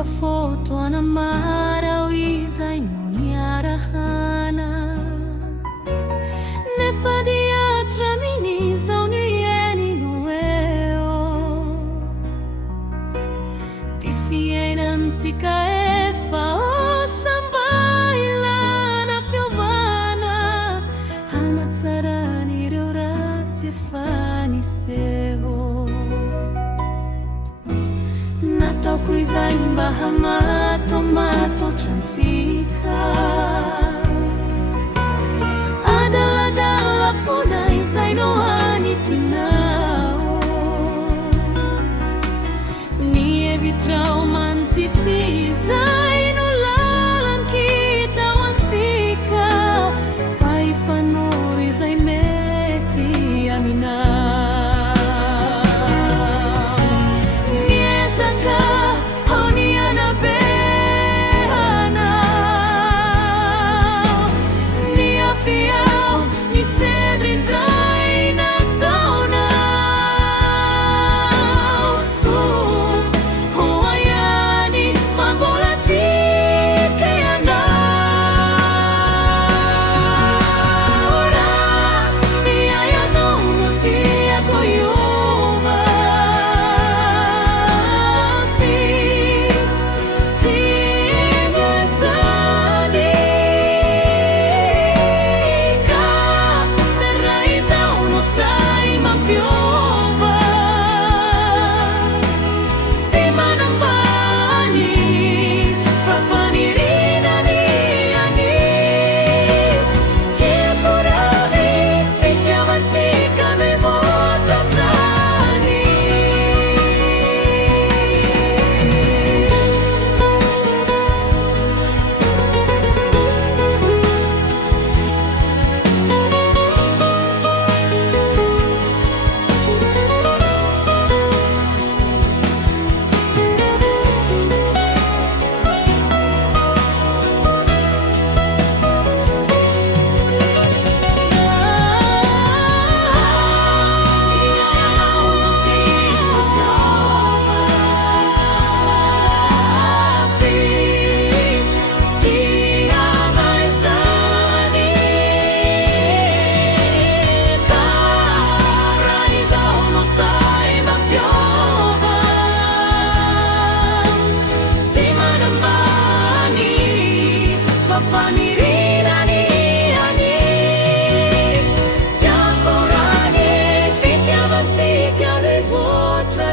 Fomba foto anamara o izay no niarahana. Nefa diatra minizao ny ieny no eo. Pifiainan sika efa o sambailana fiovana. Hanatsarany ireo ratsy efa niseho. Nataoko izay mba hamatomatatra antsika. Adaladala fona izay no anitinao. Nievy trauma ntsitsy izay no lalankita ho antsika. Fa ifanoro izay mety aminao.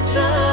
Try